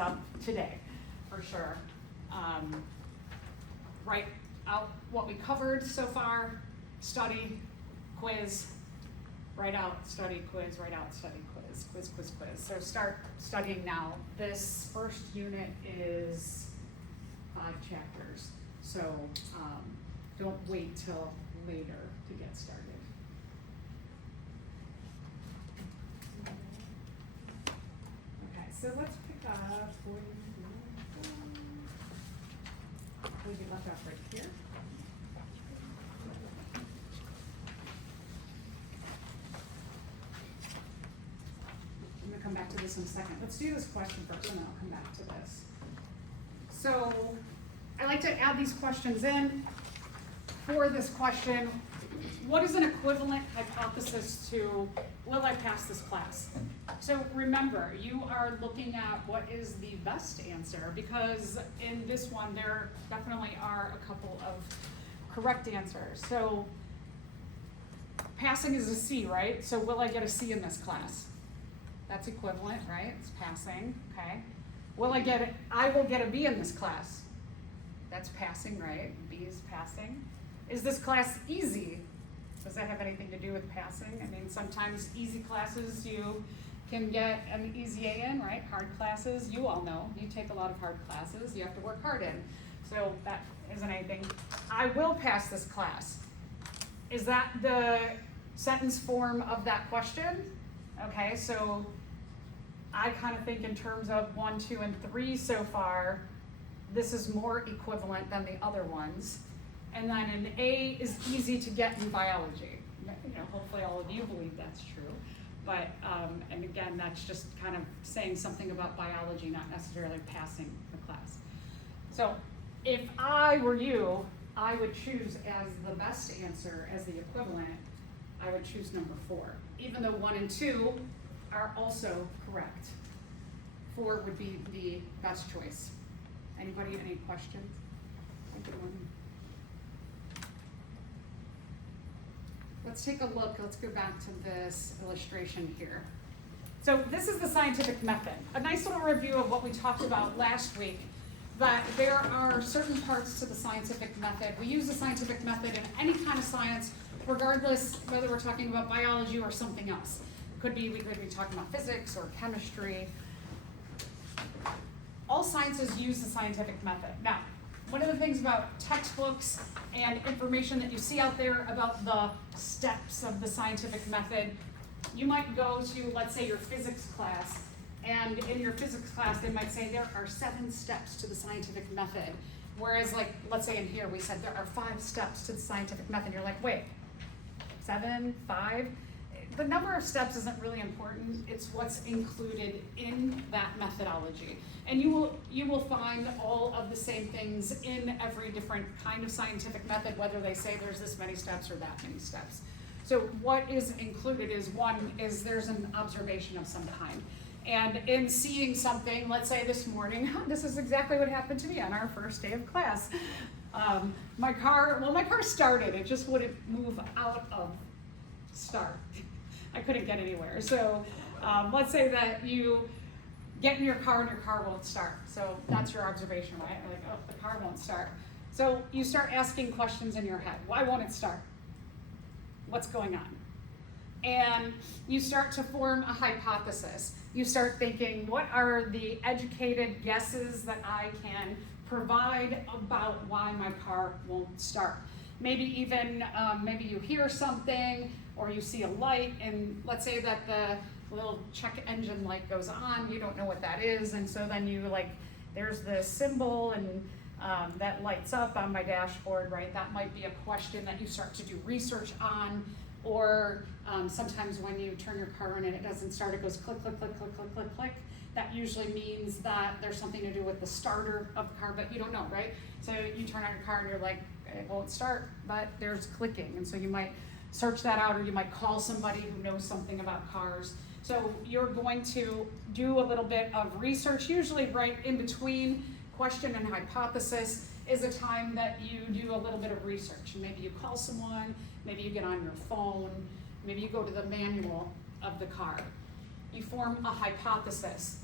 up today, for sure. Write out what we covered so far, study, quiz, write out, study, quiz, write out, study, quiz, quiz, quiz, quiz. So start studying now. This first unit is 5 chapters, so don't wait till later to get started. Okay, so let's pick up what we left off right here. I'm gonna come back to this in a second. Let's do this question first and then I'll come back to this. So I like to add these questions in. For this question, what is an equivalent hypothesis to will I pass this class? So remember, you are looking at what is the best answer, because in this one there definitely are a couple of correct answers. So passing is a C, right? So will I get a C in this class? That's equivalent, right? It's passing, okay? I will get a B in this class. That's passing, right? B is passing. Is this class easy? Does that have anything to do with passing? I mean, sometimes easy classes you can get an easy A in, right? Hard classes, you all know, you take a lot of hard classes, you have to work hard in. So that isn't anything. I will pass this class. Is that the sentence form of that question? Okay, so I kind of think in terms of 1, 2, and 3 so far, this is more equivalent than the other ones. And then an A is easy to get in biology. You know, hopefully all of you believe that's true. But, and again, that's just kind of saying something about biology, not necessarily passing the class. So if I were you, I would choose as the best answer, as the equivalent, I would choose number 4. Even though 1 and 2 are also correct. 4 would be the best choice. Anybody have any questions? Let's take a look. Let's go back to this illustration here. So this is the scientific method. A nice little review of what we talked about last week, that there are certain parts to the scientific method. We use the scientific method in any kind of science, regardless whether we're talking about biology or something else. We could be talking about physics or chemistry. All sciences use the scientific method. Now, one of the things about textbooks and information that you see out there about the steps of the scientific method, you might go to, let's say, your physics class, and in your physics class they might say there are 7 steps to the scientific method. Whereas, like, let's say in here we said there are 5 steps to the scientific method. You're like, wait, 7, 5? The number of steps isn't really important. It's what's included in that methodology. And you will find all of the same things in every different kind of scientific method, whether they say there's this many steps or that many steps. So what is included is, one, is there's an observation of some kind. And in seeing something, let's say this morning, this is exactly what happened to me on our first day of class. My car started, it just wouldn't move out of start. I couldn't get anywhere. So let's say that you get in your car and your car won't start. So that's your observation, right? You're like, oh, the car won't start. So you start asking questions in your head. Why won't it start? What's going on? And you start to form a hypothesis. You start thinking, what are the educated guesses that I can provide about why my car won't start? Maybe even, maybe you hear something, or you see a light, and let's say that the little check engine light goes on, you don't know what that is, and so then you there's the symbol, and that lights up on my dashboard, right? That might be a question that you start to do research on, or sometimes when you turn your car on and it doesn't start, it goes click, click, click, click, click, click, click. That usually means that there's something to do with the starter of the car, but you don't know, right? So you turn on your car and you're like, it won't start, but there's clicking, and so you might search that out, or you might call somebody who knows something about cars. So you're going to do a little bit of research, usually right in between question and hypothesis is a time that you do a little bit of research. And maybe you call someone, maybe you get on your phone, maybe you go to the manual of the car. You form a hypothesis.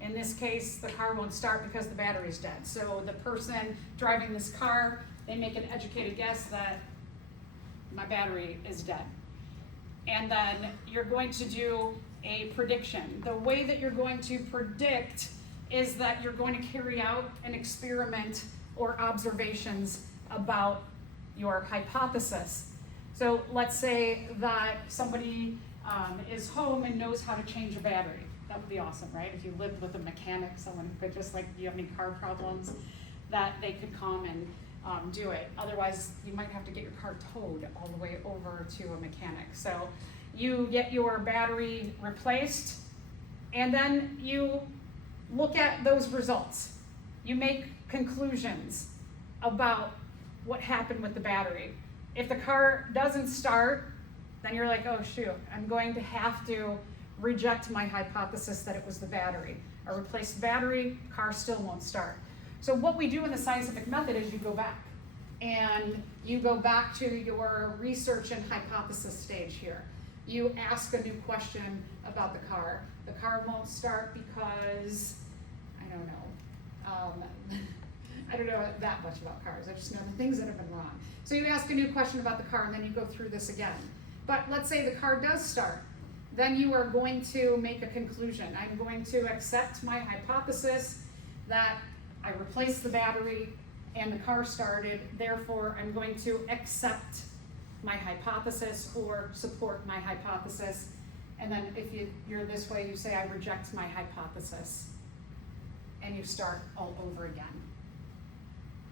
In this case, the car won't start because the battery's dead. So the person driving this car, they make an educated guess that my battery is dead. And then you're going to do a prediction. The way that you're going to predict is that you're going to carry out an experiment or observations about your hypothesis. So let's say that somebody is home and knows how to change a battery. That would be awesome, right? If you lived with a mechanic, someone who could just, like, you have any car problems, that they could come and do it. Otherwise, you might have to get your car towed all the way over to a mechanic. So you get your battery replaced, and then you look at those results. You make conclusions about what happened with the battery. If the car doesn't start, then you're like, oh shoot, I'm going to have to reject my hypothesis that it was the battery. I replaced the battery, car still won't start. So what we do in the scientific method is you go back. And you go back to your research and hypothesis stage here. You ask a new question about the car. The car won't start because, I don't know. I don't know that much about cars. I just know the things that have been wrong. So you ask a new question about the car, and then you go through this again. But let's say the car does start. Then you are going to make a conclusion. I'm going to accept my hypothesis that I replaced the battery and the car started. Therefore, I'm going to accept my hypothesis or support my hypothesis. And then if you're this way, you say, I reject my hypothesis. And you start all over again.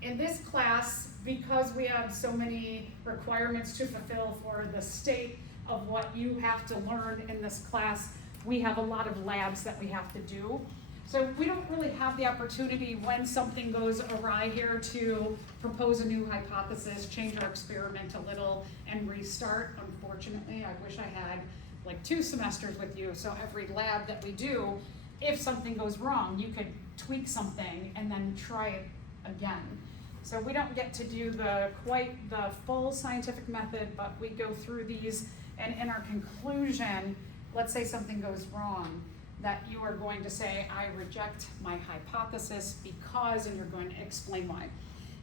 In this class, because we have so many requirements to fulfill for the state of what you have to learn in this class, we have a lot of labs that we have to do. So we don't really have the opportunity when something goes awry here to propose a new hypothesis, change our experiment a little, and restart. Unfortunately, I wish I had like 2 semesters with you, so every lab that we do, if something goes wrong, you could tweak something and then try it again. So we don't get to do quite the full scientific method, but we go through these, and in our conclusion, let's say something goes wrong, that you are going to say, I reject my hypothesis because, and you're going to explain why.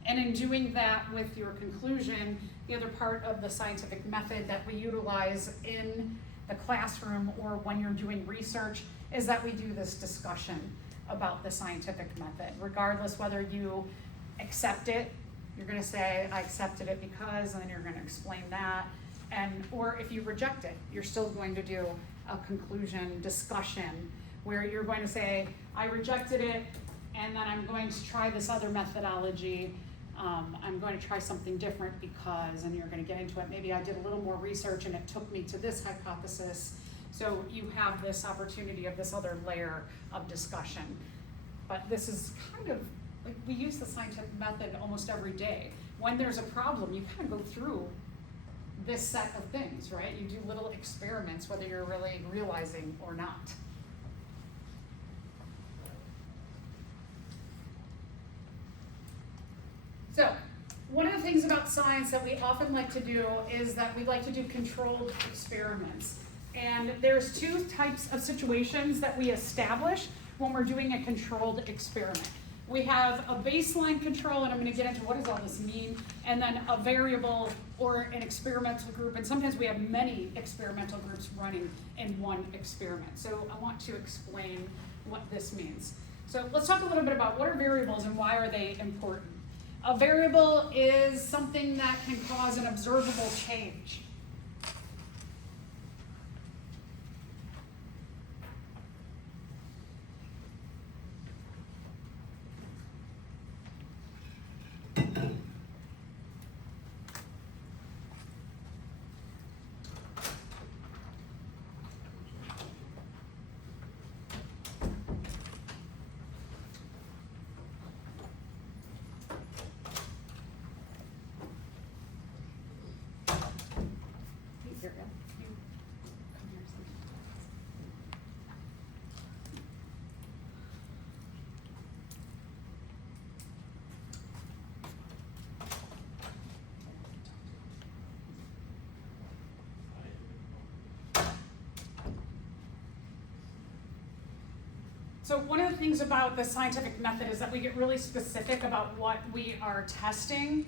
And in doing that with your conclusion, the other part of the scientific method that we utilize in the classroom or when you're doing research is that we do this discussion about the scientific method. Regardless whether you accept it, you're going to say, I accepted it because, and then you're going to explain that. Or if you reject it, you're still going to do a conclusion discussion where you're going to say, I rejected it, and then I'm going to try this other methodology. I'm going to try something different because, and you're going to get into it. Maybe I did a little more research and it took me to this hypothesis. So you have this opportunity of this other layer of discussion. But this is kind of, like, we use the scientific method almost every day. When there's a problem, you kind of go through this set of things, right? You do little experiments, whether you're really realizing or not. So, one of the things about science that we often like to do is that we like to do controlled experiments. And there's 2 types of situations that we establish when we're doing a controlled experiment. We have a baseline control, and I'm going to get into what does all this mean, and then a variable or an experimental group, and sometimes we have many experimental groups running in one experiment. So I want to explain what this means. So let's talk a little bit about what are variables and why are they important. A variable is something that can cause an observable change. So one of the things about the scientific method is that we get really specific about what we are testing.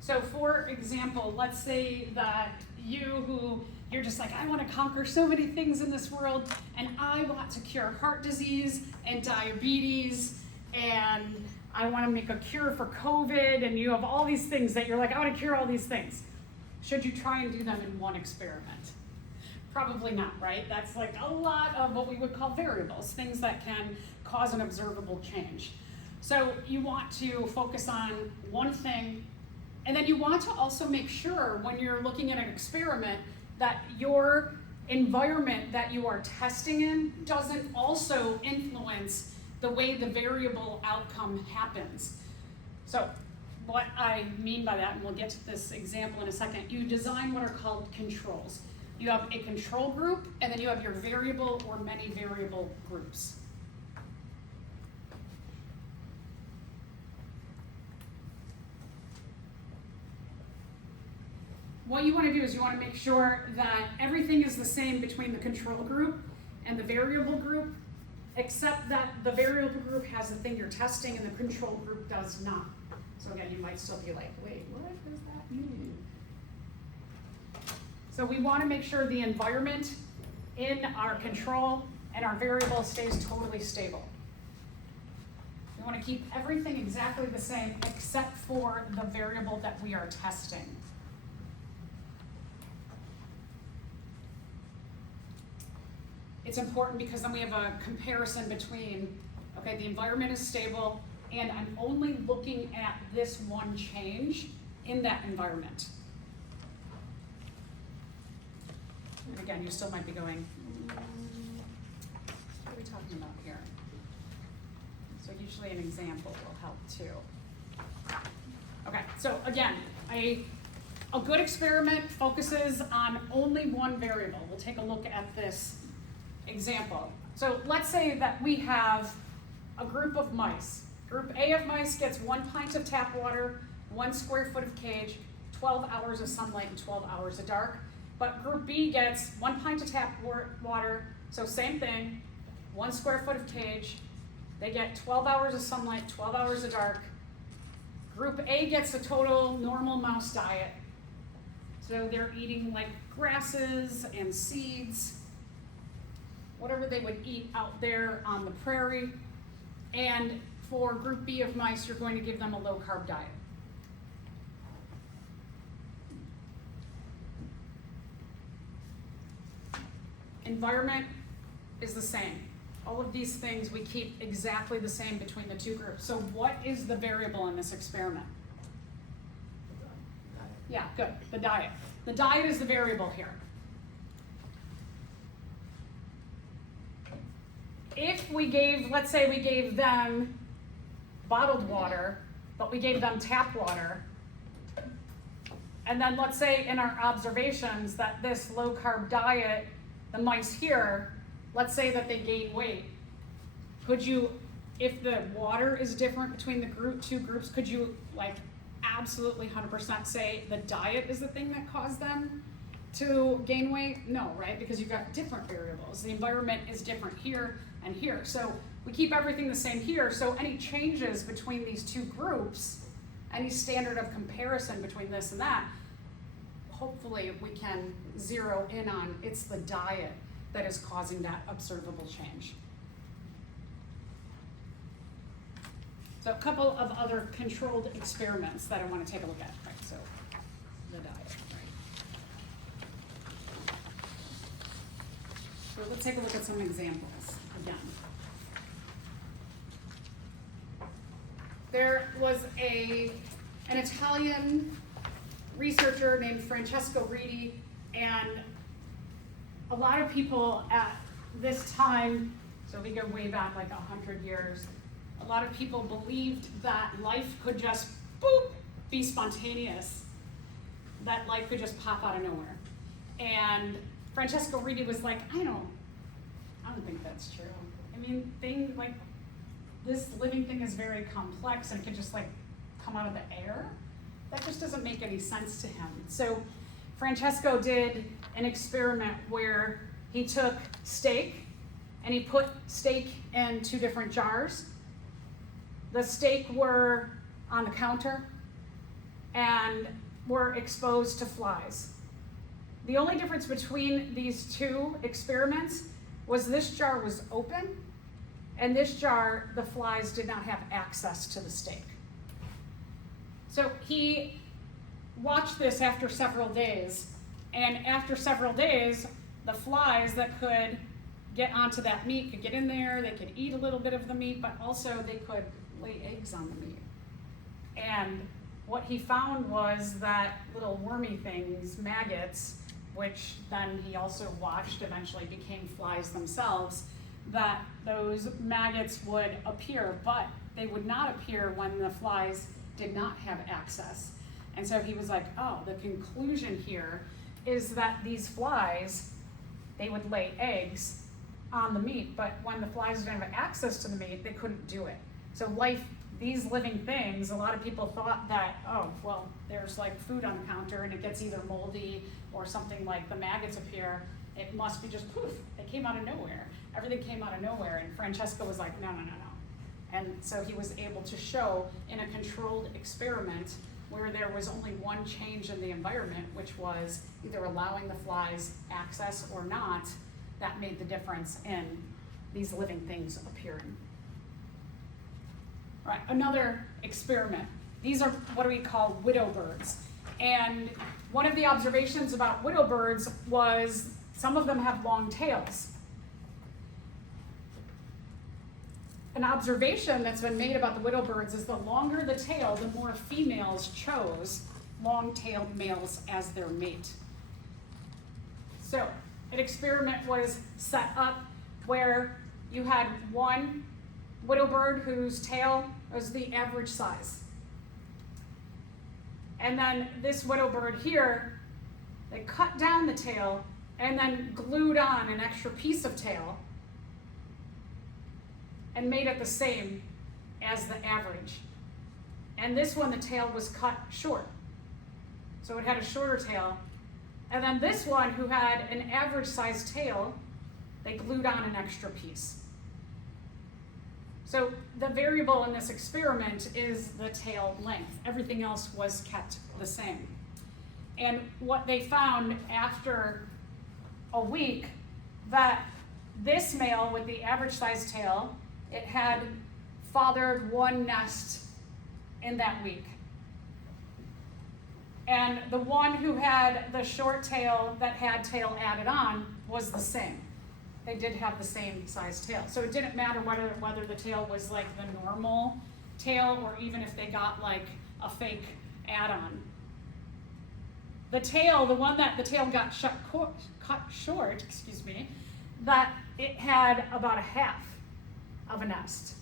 So for example, let's say that you're just like, I want to conquer so many things in this world, and I want to cure heart disease and diabetes, and I want to make a cure for COVID, and you have all these things that you're like, I want to cure all these things. Should you try and do them in one experiment? Probably not, right? That's like a lot of what we would call variables, things that can cause an observable change. So you want to focus on one thing, and then you want to also make sure when you're looking at an experiment that your environment that you are testing in doesn't also influence the way the variable outcome happens. So what I mean by that, and we'll get to this example in a second, you design what are called controls. You have a control group, and then you have your variable or many variable groups. What you want to do is you want to make sure that everything is the same between the control group and the variable group, except that the variable group has the thing you're testing and the control group does not. So again, you might still be like, wait, what does that mean? So we want to make sure the environment in our control and our variable stays totally stable. We want to keep everything exactly the same except for the variable that we are testing. It's important because then we have a comparison between, okay, the environment is stable and I'm only looking at this one change in that environment. And again, you still might be going, what are we talking about here? So usually an example will help too. Okay, so again, a good experiment focuses on only one variable. We'll take a look at this example. So let's say that we have a group of mice. Group A of mice gets 1 pint of tap water, 1 square foot of cage, 12 hours of sunlight, and 12 hours of dark. But group B gets 1 pint of tap water, so same thing, 1 square foot of cage. They get 12 hours of sunlight, 12 hours of dark. Group A gets a total normal mouse diet. So they're eating like grasses and seeds, whatever they would eat out there on the prairie. And for group B of mice, you're going to give them a low carb diet. Environment is the same. All of these things we keep exactly the same between the two groups. So what is the variable in this experiment? Yeah, good, the diet. The diet is the variable here. If we gave, let's say we gave them bottled water, but we gave them tap water, and then let's say in our observations that this low carb diet, the mice here, let's say that they gain weight. Could you, if the water is different between the two groups, could you like absolutely 100% say the diet is the thing that caused them to gain weight? No, right? Because you've got different variables. The environment is different here and here. So we keep everything the same here. So any changes between these two groups, any standard of comparison between this and that, hopefully we can zero in on it's the diet that is causing that observable change. So a couple of other controlled experiments that I want to take a look at. Right, so the diet. So let's take a look at some examples again. There was an Italian researcher named Francesco Redi, and a lot of people at this time, so we go way back like 100 years, a lot of people believed that life could just, boop, be spontaneous, that life could just pop out of nowhere. And Francesco Redi was like, I don't think that's true. I mean, like, this living thing is very complex and it can just like come out of the air. That just doesn't make any sense to him. So Francesco did an experiment where he took steak and he put steak in 2 different jars. The steak were on the counter and were exposed to flies. The only difference between these 2 experiments was this jar was open, and this jar, the flies did not have access to the steak. So he watched this after several days, and after several days, the flies that could get onto that meat could get in there, they could eat a little bit of the meat, but also they could lay eggs on the meat. And what he found was that little wormy things, maggots, which then he also watched eventually became flies themselves, that those maggots would appear, but they would not appear when the flies did not have access. And so he was like, oh, the conclusion here is that these flies, they would lay eggs on the meat, but when the flies didn't have access to the meat, they couldn't do it. So these living things, a lot of people thought that, oh, well, there's like food on the counter and it gets either moldy or something like the maggots appear. It must be just poof, they came out of nowhere. Everything came out of nowhere, and Francesco was like, no. And so he was able to show in a controlled experiment where there was only one change in the environment, which was either allowing the flies access or not, that made the difference in these living things appearing. All right, another experiment. These are what we call widow birds. And one of the observations about widow birds was some of them have long tails. An observation that's been made about the widow birds is the longer the tail, the more females chose long-tailed males as their mate. So an experiment was set up where you had one widow bird whose tail was the average size. And then this widow bird here, they cut down the tail and then glued on an extra piece of tail and made it the same as the average. And this one, the tail was cut short. So it had a shorter tail. And then this one, who had an average sized tail, they glued on an extra piece. So the variable in this experiment is the tail length. Everything else was kept the same. And what they found after a week, that this male with the average sized tail, it had fathered 1 nest in that week. And the one who had the short tail that had tail added on was the same. They did have the same size tail. So it didn't matter whether the tail was like the normal tail or even if they got like a fake add-on. The tail, the one that the tail got cut short, that it had about a half of a nest.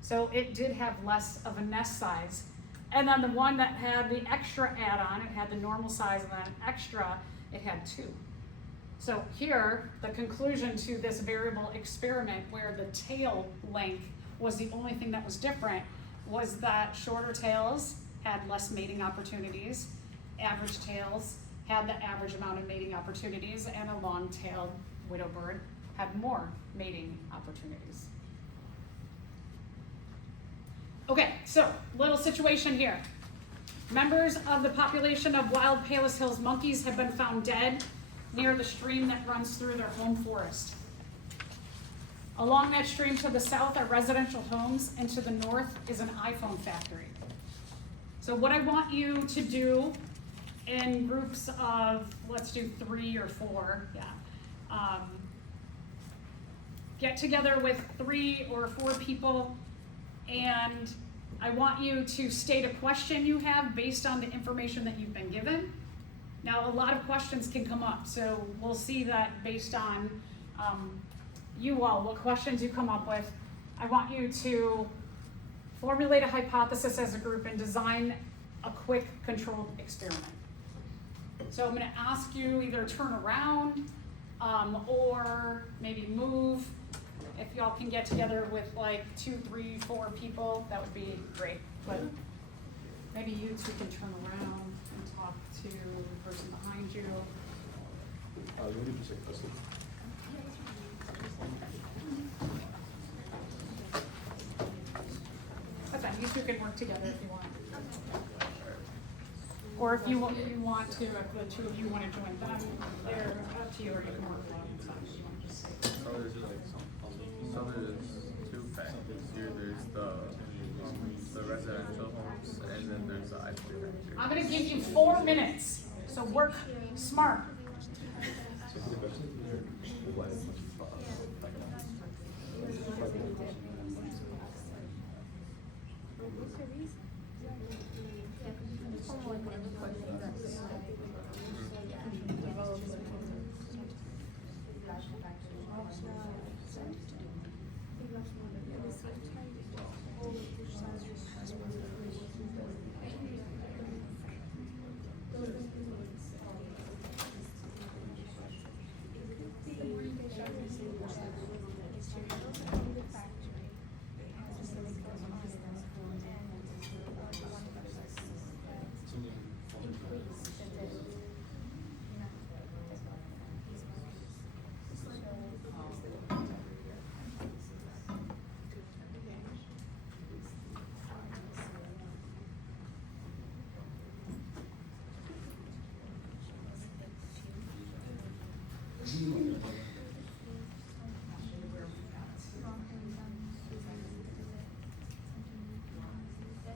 So it did have less of a nest size. And then the one that had the extra add-on, it had the normal size and then extra, it had 2. So here, the conclusion to this variable experiment where the tail length was the only thing that was different was that shorter tails had less mating opportunities, average tails had the average amount of mating opportunities, and a long-tailed widow bird had more mating opportunities. Okay, so little situation here. Members of the population of wild Palos Hills monkeys have been found dead near the stream that runs through their home forest. Along that stream to the south are residential homes, and to the north is an iPhone factory. So what I want you to do in groups of, let's do 3 or 4, get together with 3 or 4 people, and I want you to state a question you have based on the information that you've been given. Now, a lot of questions can come up, so we'll see that based on you all, what questions you come up with. I want you to formulate a hypothesis as a group and design a quick controlled experiment. So I'm going to ask you either turn around or maybe move. If y'all can get together with like 2, 3, 4 people, that would be great. But maybe you 2 can turn around and talk to the person behind you. What did you say, Presley? you two can work together if you want. Or if you want to, if the two of you want to join them, they're up to you, or you can work alone. It's fine if you want to just stay. So there's two factors here. There's the residential homes, and then there's the ice cream factory. I'm gonna give you 4 minutes, so work smart.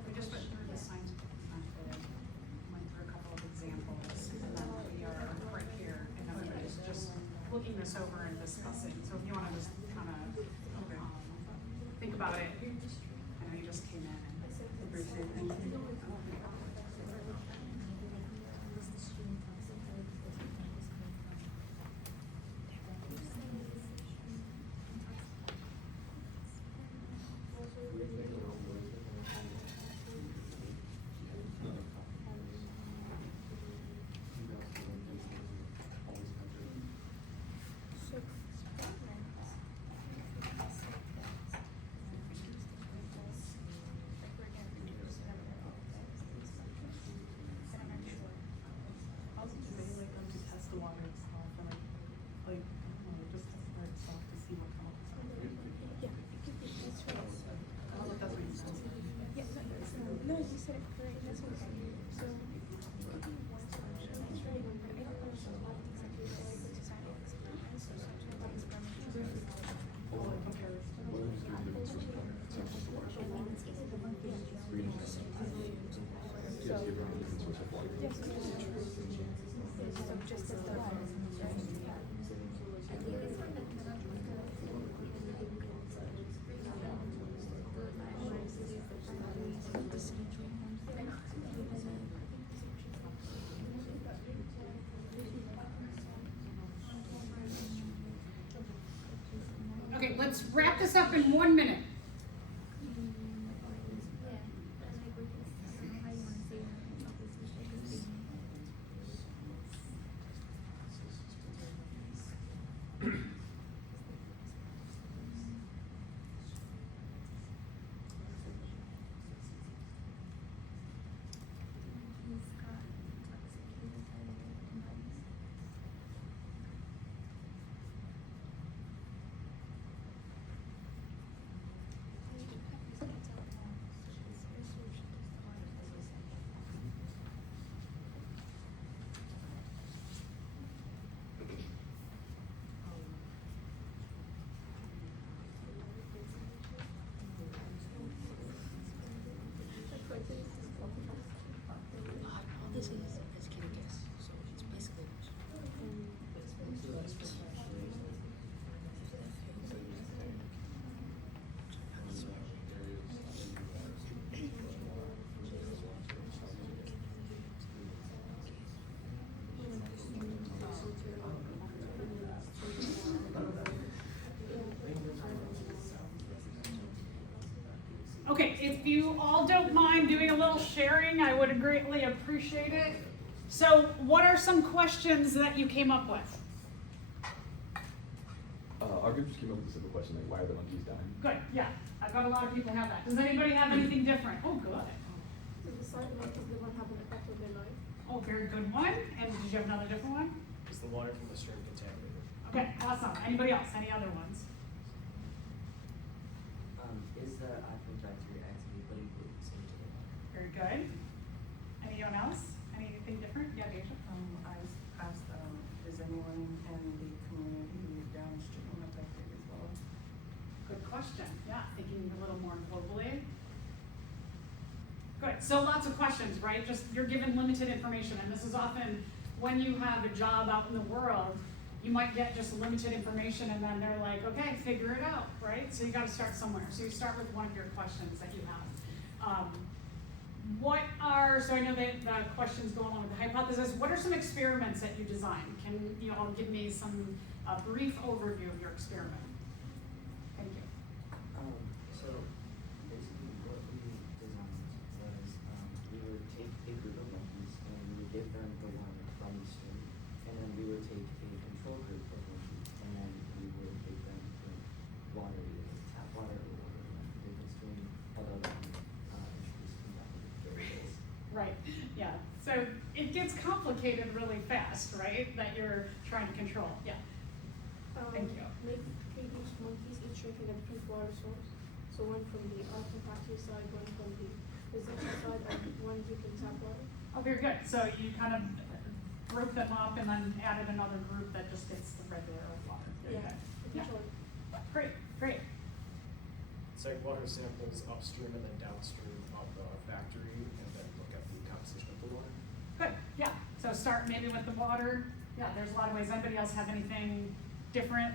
We just went through the scientific method, went through a couple of examples, and then we are right here, and everybody's just looking this over and discussing. So if you want to just kind of think about it, I know you just came in. Appreciate it. Thank you. No, you said it correct. That's what I'm saying. So, if you want to that's right. But I don't know exactly what I put to sign it. So sometimes so just as the Okay, let's wrap this up in 1 minute. This is Kitty so it's basically. Okay, if you all don't mind doing a little sharing, I would greatly appreciate it. So, what are some questions that you came up with? Our group just came up with a simple question like, why are the monkeys dying? Good, yeah. I've got a lot of people have that. Does anybody have anything different? Oh, good. So the side effect is the one having an effect on their life. Oh, very good one. And did you have another different one? Is the water from the stream contaminated? Okay, awesome. Anybody else? Any other ones? Is the iPhone factory actively putting good. Anyone else? Anything different? Yeah, Deja? I asked, is anyone in the community downstream affected as well? Good question. Yeah, thinking a little more globally. Good. So lots of questions, right? Just you're given limited information, and this is often when you have a job out in the world, you might get just limited information, and then they're like, okay, figure it out, right? So you got to start somewhere. So you start with one of your questions that you have. So I know that the questions go along with the hypothesis. What are some experiments that you designed? Can you all give me a brief overview of your experiment? Thank you. So basically what we designed was we would take a group of monkeys and we would give them the water from the stream, and then we would take a control group of monkeys and then we would make them drink water, either tap water or water from a different stream, although then introduce competitive variables. Right, yeah. So it gets complicated really fast, right? That you're trying to control. Yeah. Thank you. Make previous monkeys each drinking a different water source. So one from the compacted side, one from the residential side, and one drinking tap water. Oh, very good. So you kind of broke them up and then added another group that just gets the regular water. Very good. Yeah. Control. Great, great. Take water samples upstream and then downstream of the factory, and then look at the composition of the water. Good, yeah. So start maybe with the water. Yeah, there's a lot of ways. Anybody else have anything different?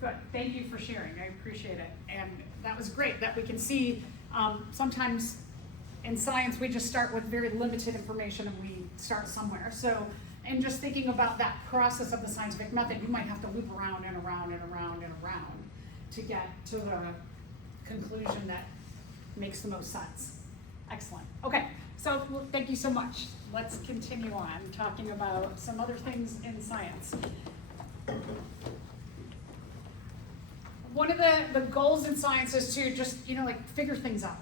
Good, thank you for sharing. I appreciate it. And that was great that we can see sometimes in science we just start with very limited information and we start somewhere. So, and just thinking about that process of the scientific method, you might have to loop around and around and around and around to get to the conclusion that makes the most sense. Excellent. Okay, so well, thank you so much. Let's continue on talking about some other things in science. One of the goals in science is to just, like figure things out.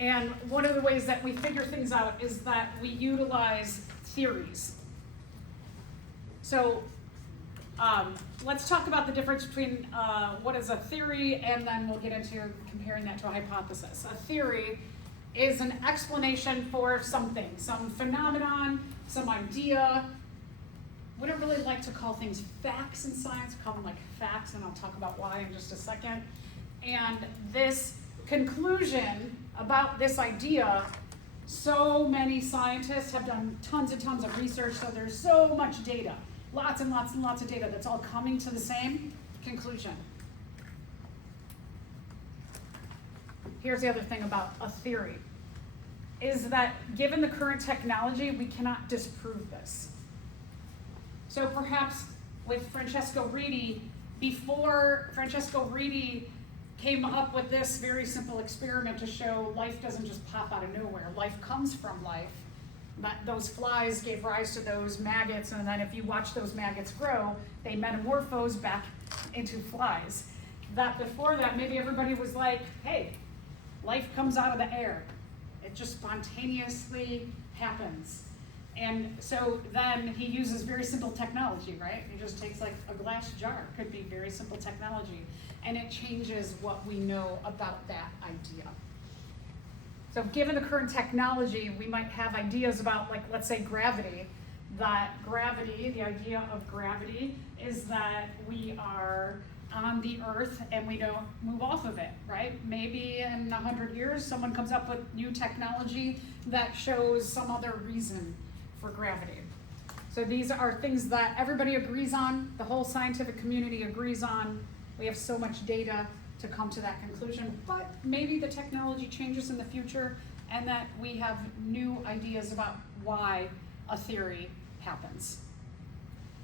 And one of the ways that we figure things out is that we utilize theories. So let's talk about the difference between what is a theory, and then we'll get into comparing that to a hypothesis. A theory is an explanation for something, some phenomenon, some idea. We don't really like to call things facts in science, we call them like facts, and I'll talk about why in just a second. And this conclusion about this idea, so many scientists have done tons and tons of research, so there's so much data, lots and lots and lots of data that's all coming to the same conclusion. Here's the other thing about a theory, is that given the current technology, we cannot disprove this. So perhaps with Francesco Redi, before Francesco Redi came up with this very simple experiment to show life doesn't just pop out of nowhere. Life comes from life. Those flies gave rise to those maggots, and then if you watch those maggots grow, they metamorphose back into flies. That before that, maybe everybody was like, hey, life comes out of the air. It just spontaneously happens. And so then he uses very simple technology, right? He just takes like a glass jar, could be very simple technology, and it changes what we know about that idea. So given the current technology, we might have ideas about, like, let's say gravity, that gravity, the idea of gravity is that we are on the earth and we don't move off of it, right? Maybe in 100 years, someone comes up with new technology that shows some other reason for gravity. So these are things that everybody agrees on, the whole scientific community agrees on. We have so much data to come to that conclusion, but maybe the technology changes in the future and that we have new ideas about why a theory happens.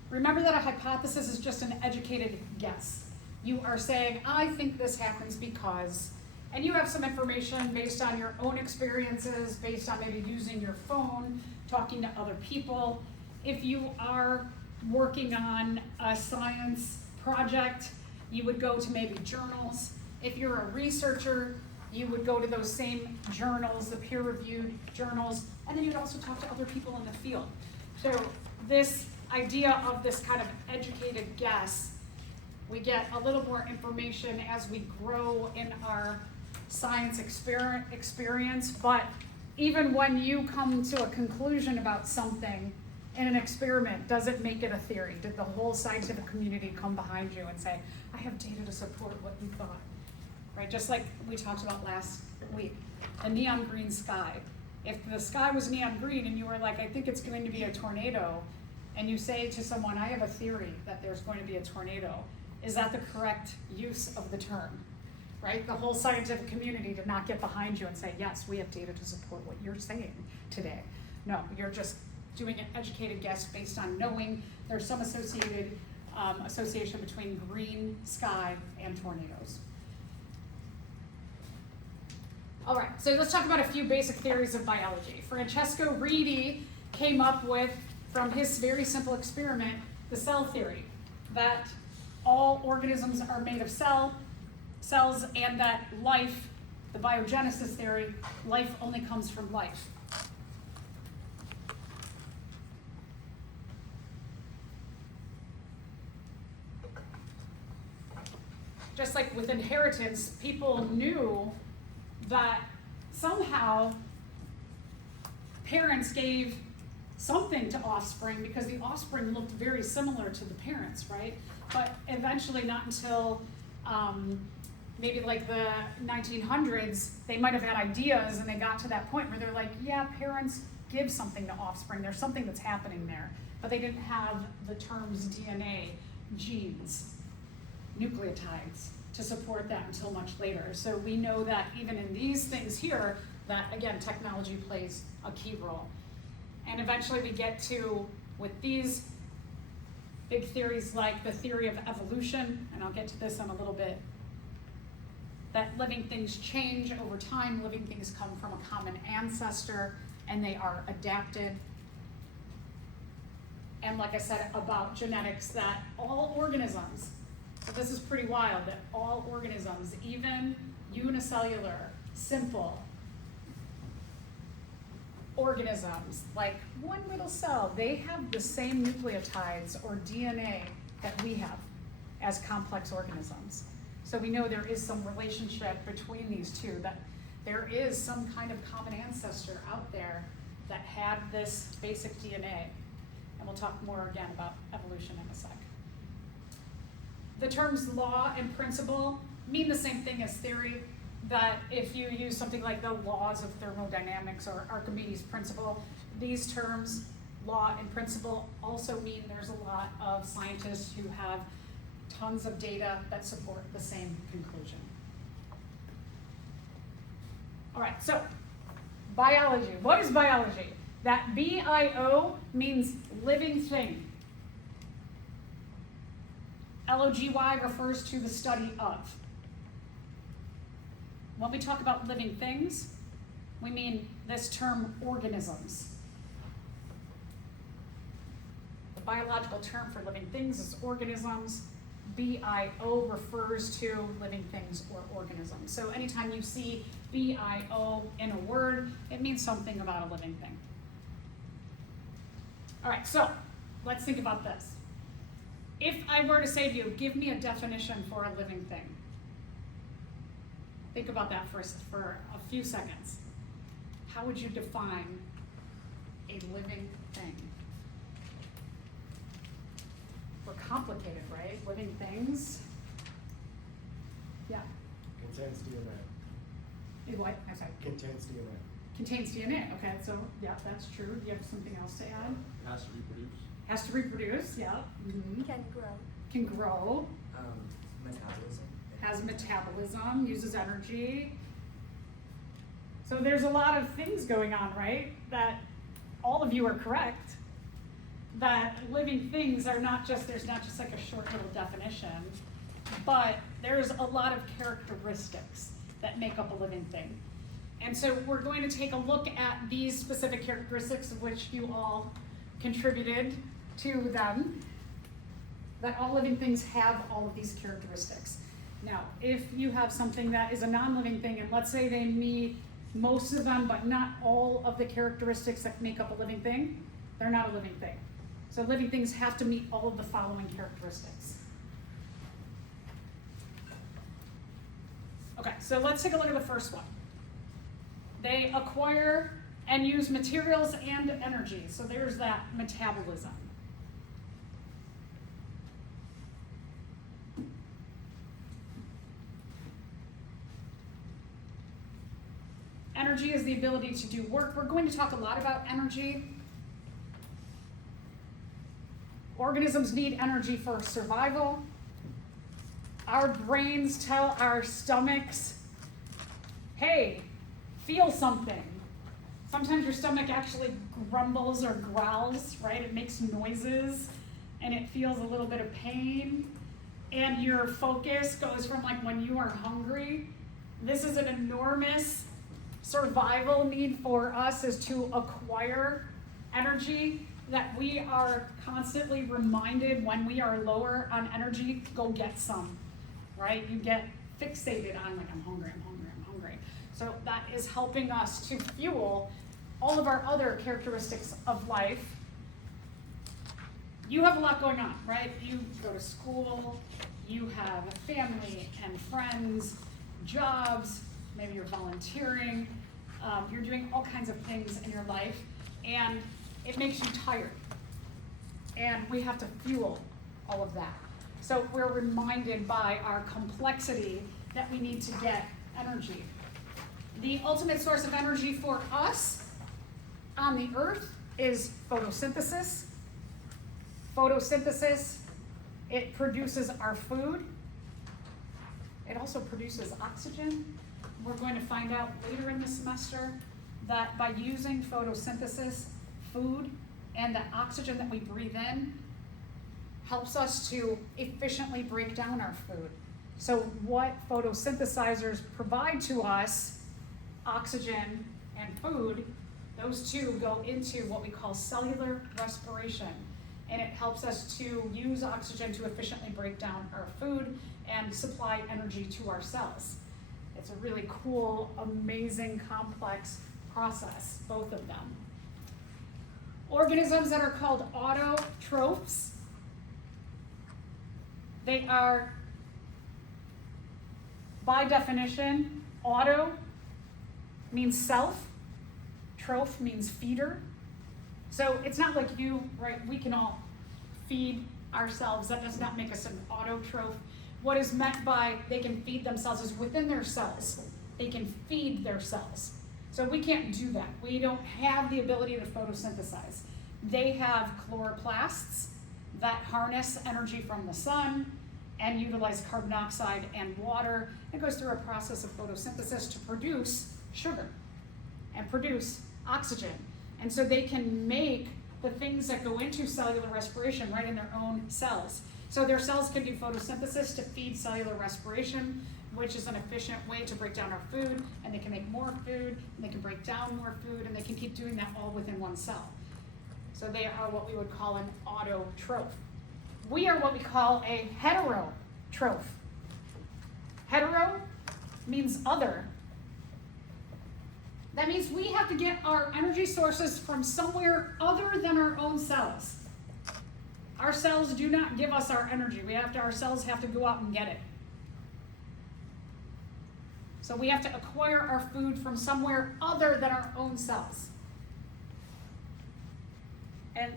Remember that a hypothesis is just an educated guess. You are saying, I think this happens because, and you have some information based on your own experiences, based on maybe using your phone, talking to other people. If you are working on a science project, you would go to maybe journals. If you're a researcher, you would go to those same journals, the peer-reviewed journals, and then you'd also talk to other people in the field. So this idea of this kind of educated guess, we get a little more information as we grow in our science experience, but even when you come to a conclusion about something in an experiment, does it make it a theory? Did the whole scientific community come behind you and say, I have data to support what you thought? Right, just like we talked about last week, the neon green sky. If the sky was neon green and you were like, I think it's going to be a tornado, and you say to someone, I have a theory that there's going to be a tornado, is that the correct use of the term? Right? The whole scientific community did not get behind you and say, yes, we have data to support what you're saying today. No, you're just doing an educated guess based on knowing there's some association between green sky and tornadoes. All right, so let's talk about a few basic theories of biology. Francesco Redi came up with, from his very simple experiment, the cell theory, that all organisms are made of cells, and that life, the biogenesis theory, life only comes from life. Just like with inheritance, people knew that somehow parents gave something to offspring because the offspring looked very similar to the parents, right? But eventually, not until maybe like the 1900s, they might have had ideas and they got to that point where they're like, yeah, parents give something to offspring. There's something that's happening there. But they didn't have the terms DNA, genes, nucleotides to support that until much later. So we know that even in these things here, that again, technology plays a key role. And eventually we get to, with these big theories like the theory of evolution, and I'll get to this in a little bit, that living things change over time, living things come from a common ancestor, and they are adapted. And like I said about genetics, that all organisms, so this is pretty wild, that all organisms, even unicellular, simple organisms, like one little cell, they have the same nucleotides or DNA that we have as complex organisms. So we know there is some relationship between these two, that there is some kind of common ancestor out there that had this basic DNA. And we'll talk more again about evolution in a sec. The terms law and principle mean the same thing as theory, that if you use something like the laws of thermodynamics or Archimedes' principle, these terms, law and principle, also mean there's a lot of scientists who have tons of data that support the same conclusion. All right, so biology. What is biology? That B-I-O means living thing. L-O-G-Y refers to the study of. When we talk about living things, we mean this term organisms. The biological term for living things is organisms. B-I-O refers to living things or organisms. So anytime you see B-I-O in a word, it means something about a living thing. All right, so let's think about this. If I were to say to you, give me a definition for a living thing. Think about that for a few seconds. How would you define a living thing? We're complicated, right? Living things. Yeah. Contains DNA. It what? I'm sorry. Contains DNA. Contains DNA. Okay, so yeah, that's true. Do you have something else to add? Has to reproduce. Has to reproduce. Yeah. Mm-hmm. Can grow. Can grow. Metabolism. Has metabolism. Uses energy. So there's a lot of things going on, right? That all of you are correct. That living things are not just, there's not just like a short little definition, but there's a lot of characteristics that make up a living thing. And so we're going to take a look at these specific characteristics of which you all contributed to them, that all living things have all of these characteristics. Now, if you have something that is a non-living thing, and let's say they meet most of them, but not all of the characteristics that make up a living thing, they're not a living thing. So living things have to meet all of the following characteristics. Okay, so let's take a look at the first one. They acquire and use materials and energy. So there's that metabolism. Energy is the ability to do work. We're going to talk a lot about energy. Organisms need energy for survival. Our brains tell our stomachs, hey, feel something. Sometimes your stomach actually grumbles or growls, right? It makes noises and it feels a little bit of pain. And your focus goes from like when you are hungry. This is an enormous survival need for us, is to acquire energy that we are constantly reminded when we are lower on energy, go get some, right? You get fixated on like, I'm hungry, I'm hungry, I'm hungry. So that is helping us to fuel all of our other characteristics of life. You have a lot going on, right? You go to school, you have a family and friends, jobs, maybe you're volunteering, you're doing all kinds of things in your life, and it makes you tired. And we have to fuel all of that. So we're reminded by our complexity that we need to get energy. The ultimate source of energy for us on the earth is photosynthesis. Photosynthesis, it produces our food. It also produces oxygen. We're going to find out later in the semester that by using photosynthesis, food and the oxygen that we breathe in helps us to efficiently break down our food. So what photosynthesizers provide to us, oxygen and food, those two go into what we call cellular respiration. And it helps us to use oxygen to efficiently break down our food and supply energy to our cells. It's a really cool, amazing, complex process, both of them. Organisms that are called autotrophs, they are, by definition, auto means self, troph means feeder. So it's not like you, right, we can all feed ourselves. That does not make us an autotroph. What is meant by they can feed themselves is within their cells. They can feed their cells. So we can't do that. We don't have the ability to photosynthesize. They have chloroplasts that harness energy from the sun and utilize carbon dioxide and water. It goes through a process of photosynthesis to produce sugar and produce oxygen. And so they can make the things that go into cellular respiration right in their own cells. So their cells can do photosynthesis to feed cellular respiration, which is an efficient way to break down our food, and they can make more food, and they can break down more food, and they can keep doing that all within one cell. So they are what we would call an autotroph. We are what we call a heterotroph. Hetero means other. That means we have to get our energy sources from somewhere other than our own cells. Our cells do not give us our energy. Our cells have to go out and get it. So we have to acquire our food from somewhere other than our own cells. And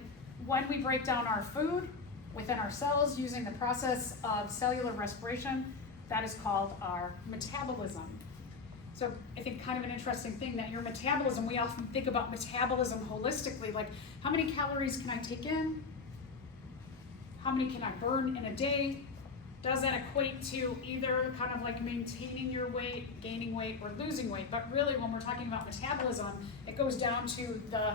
when we break down our food within our cells using the process of cellular respiration, that is called our metabolism. So I think kind of an interesting thing that your metabolism, we often think about metabolism holistically, like how many calories can I take in? How many can I burn in a day? Does that equate to either kind of like maintaining your weight, gaining weight, or losing weight? But really when we're talking about metabolism, it goes down to the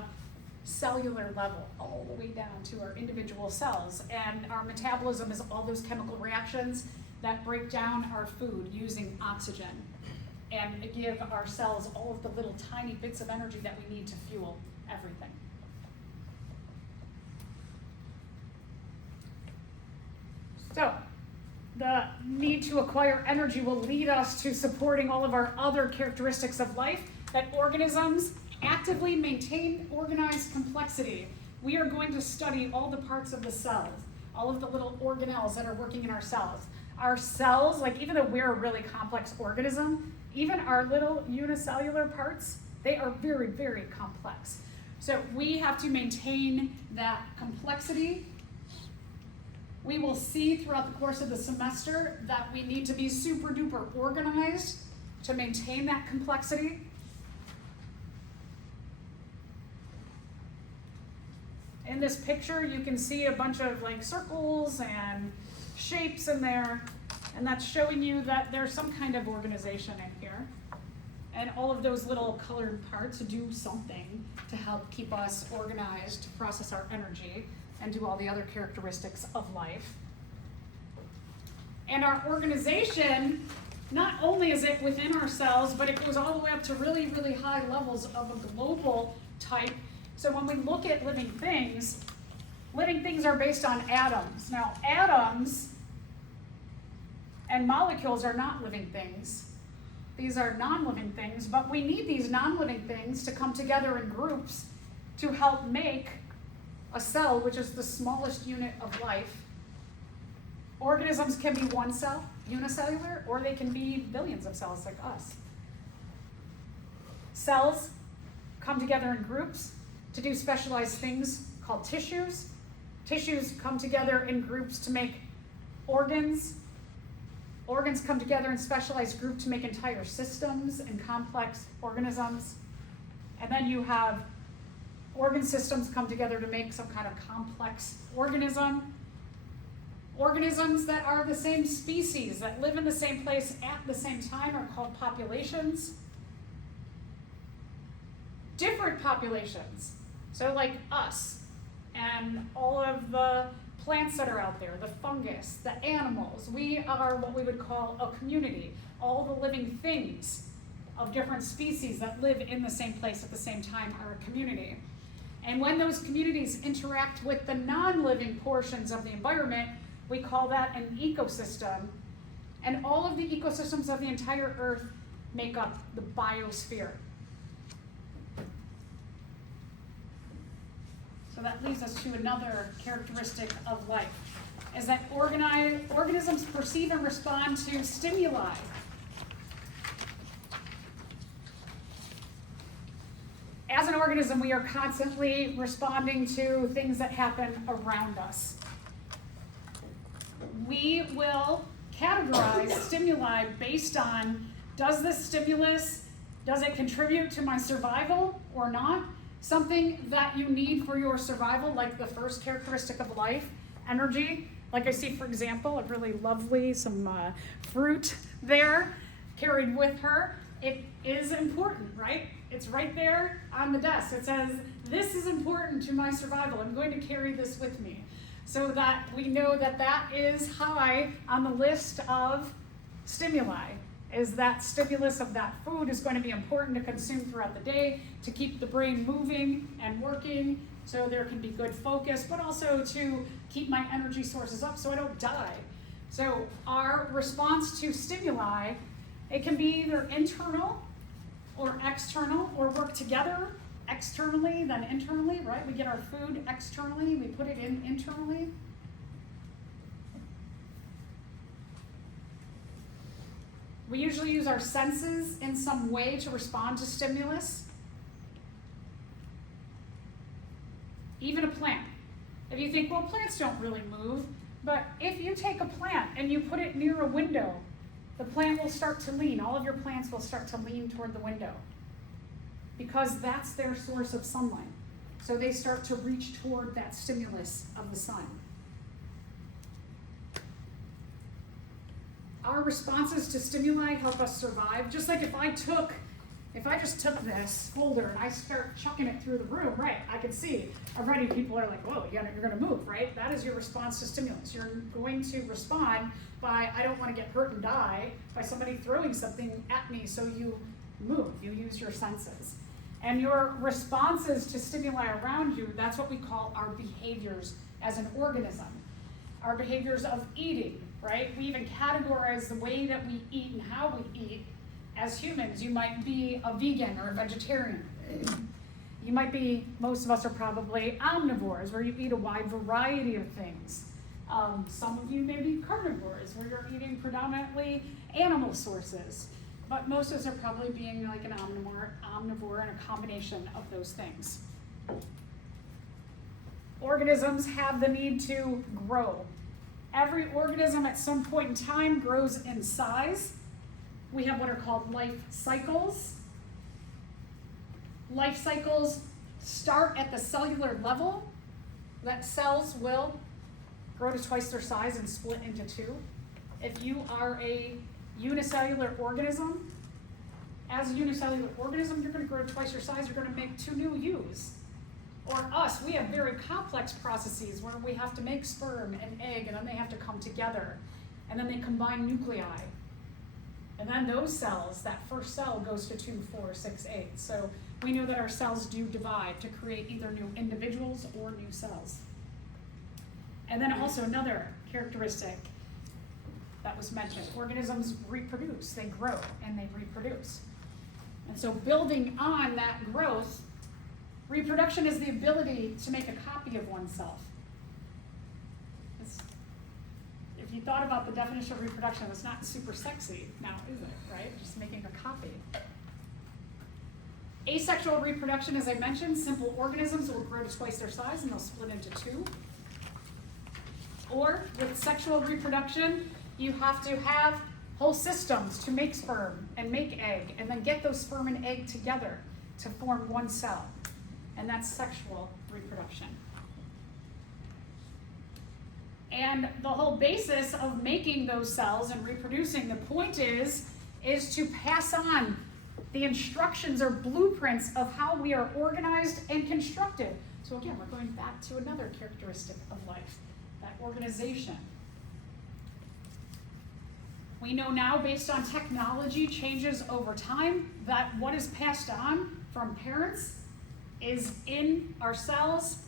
cellular level, all the way down to our individual cells. And our metabolism is all those chemical reactions that break down our food using oxygen and give our cells all of the little tiny bits of energy that we need to fuel everything. So, the need to acquire energy will lead us to supporting all of our other characteristics of life, that organisms actively maintain organized complexity. We are going to study all the parts of the cells, all of the little organelles that are working in our cells. our cells, like even though we're a really complex organism, even our little unicellular parts, they are very, very complex. So we have to maintain that complexity. We will see throughout the course of the semester that we need to be super duper organized to maintain that complexity. In this picture, you can see a bunch of like circles and shapes in there, and that's showing you that there's some kind of organization in here. And all of those little colored parts do something to help keep us organized, to process our energy, and do all the other characteristics of life. And our organization, not only is it within ourselves, but it goes all the way up to really, really high levels of a global type. So when we look at living things are based on atoms. Now, atoms and molecules are not living things. These are non-living things, but we need these non-living things to come together in groups to help make a cell, which is the smallest unit of life. Organisms can be one cell, unicellular, or they can be billions of cells like us. Cells come together in groups to do specialized things called tissues. Tissues come together in groups to make organs. Organs come together in specialized groups to make entire systems and complex organisms. And then you have organ systems come together to make some kind of complex organism. Organisms that are the same species, that live in the same place at the same time, are called populations. Different populations, so like us and all of the plants that are out there, the fungus, the animals, we are what we would call a community. All the living things of different species that live in the same place at the same time are a community. And when those communities interact with the non-living portions of the environment, we call that an ecosystem. And all of the ecosystems of the entire Earth make up the biosphere. So that leads us to another characteristic of life, is that organisms perceive and respond to stimuli. As an organism, we are constantly responding to things that happen around us. We will categorize stimuli based on, does this stimulus, does it contribute to my survival or not? Something that you need for your survival, like the first characteristic of life, energy. Like I see, for example, a really lovely, some fruit there carried with her. It is important, right? It's right there on the desk. It says, this is important to my survival. I'm going to carry this with me. So that we know that that is high on the list of stimuli, is that stimulus of that food is going to be important to consume throughout the day to keep the brain moving and working so there can be good focus, but also to keep my energy sources up so I don't die. So our response to stimuli, it can be either internal or external, or work together externally than internally, right? We get our food externally, we put it in internally. We usually use our senses in some way to respond to stimulus. Even a plant. If you think, well, plants don't really move, but if you take a plant and you put it near a window, the plant will start to lean. All of your plants will start to lean toward the window because that's their source of sunlight. So they start to reach toward that stimulus of the sun. Our responses to stimuli help us survive. Just like if I just took this folder and I start chucking it through the room, right, I can see already people are like, whoa, you're gonna move, right? That is your response to stimulus. You're going to respond by, I don't wanna get hurt and die, by somebody throwing something at me, so you move, you use your senses. And your responses to stimuli around you, that's what we call our behaviors as an organism. Our behaviors of eating, right? We even categorize the way that we eat and how we eat as humans. You might be a vegan or a vegetarian. You might be, most of us are probably omnivores, where you eat a wide variety of things. Some of you may be carnivores, where you're eating predominantly animal sources. But most of us are probably being like an omnivore and a combination of those things. Organisms have the need to grow. Every organism at some point in time grows in size. We have what are called life cycles. Life cycles start at the cellular level, that cells will grow to twice their size and split into two. If you are a unicellular organism, as a unicellular organism, you're going to grow to twice your size, you're going to make two new yous. Or us, we have very complex processes where we have to make sperm and egg, and then they have to come together, and then they combine nuclei. And then those cells, that first cell goes to 2, 4, 6, 8. So we know that our cells do divide to create either new individuals or new cells. And then also another characteristic that was mentioned, organisms reproduce, they grow and they reproduce. And so building on that growth, reproduction is the ability to make a copy of oneself. If you thought about the definition of reproduction, it's not super sexy now, is it, right? Just making a copy. Asexual reproduction, as I mentioned, simple organisms will grow to twice their size and they'll split into two. Or with sexual reproduction, you have to have whole systems to make sperm and make egg, and then get those sperm and egg together to form one cell. And that's sexual reproduction. And the whole basis of making those cells and reproducing, the point is to pass on the instructions or blueprints of how we are organized and constructed. So again, we're going back to another characteristic of life, that organization. We know now, based on technology changes over time, that what is passed on from parents is in our cells,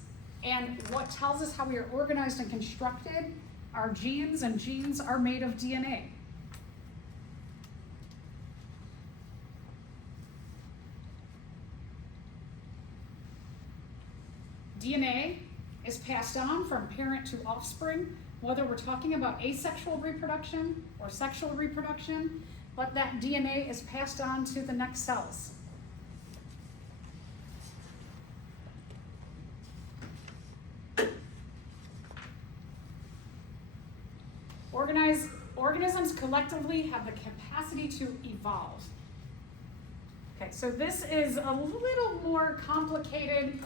and what tells us how we are organized and constructed are genes, and genes are made of DNA. DNA is passed on from parent to offspring, whether we're talking about asexual reproduction or sexual reproduction, but that DNA is passed on to the next cells. Organisms collectively have the capacity to evolve. Okay, so this is a little more complicated.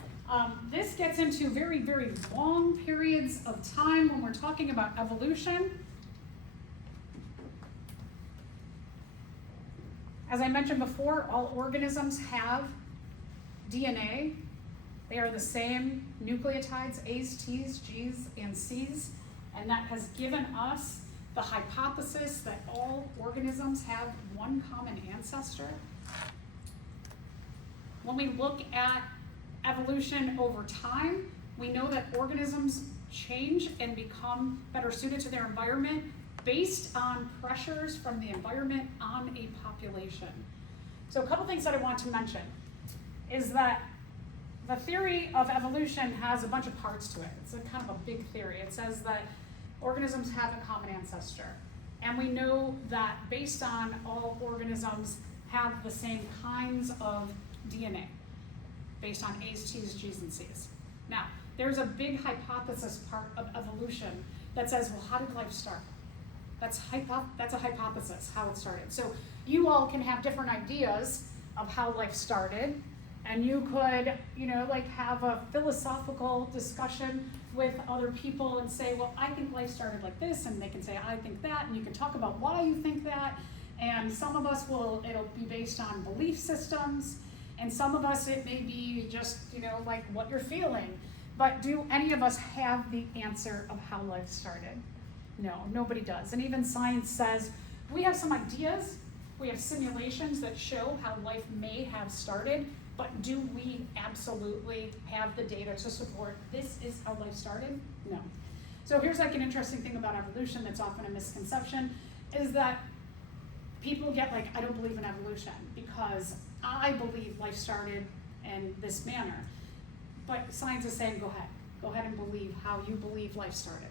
This gets into very, very long periods of time when we're talking about evolution. As I mentioned before, all organisms have DNA. They are the same nucleotides, A's, T's, G's, and C's, and that has given us the hypothesis that all organisms have one common ancestor. When we look at evolution over time, we know that organisms change and become better suited to their environment based on pressures from the environment on a population. So a couple things that I want to mention is that the theory of evolution has a bunch of parts to it. It's a kind of a big theory. It says that organisms have a common ancestor. And we know that based on all organisms have the same kinds of DNA, based on A's, T's, G's, and C's. Now, there's a big hypothesis part of evolution that says, well, how did life start? That's a hypothesis, how it started. So you all can have different ideas of how life started, and you could, have a philosophical discussion with other people and say, well, I think life started like this, and they can say, I think that, and you can talk about why you think that, and some of us it'll be based on belief systems, and some of us it may be just, like what you're feeling. But do any of us have the answer of how life started? No, nobody does. And even science says, we have some ideas, we have simulations that show how life may have started, but do we absolutely have the data to support this is how life started? No. So here's like an interesting thing about evolution that's often a misconception, is that people get like, I don't believe in evolution because I believe life started in this manner. But science is saying, go ahead and believe how you believe life started.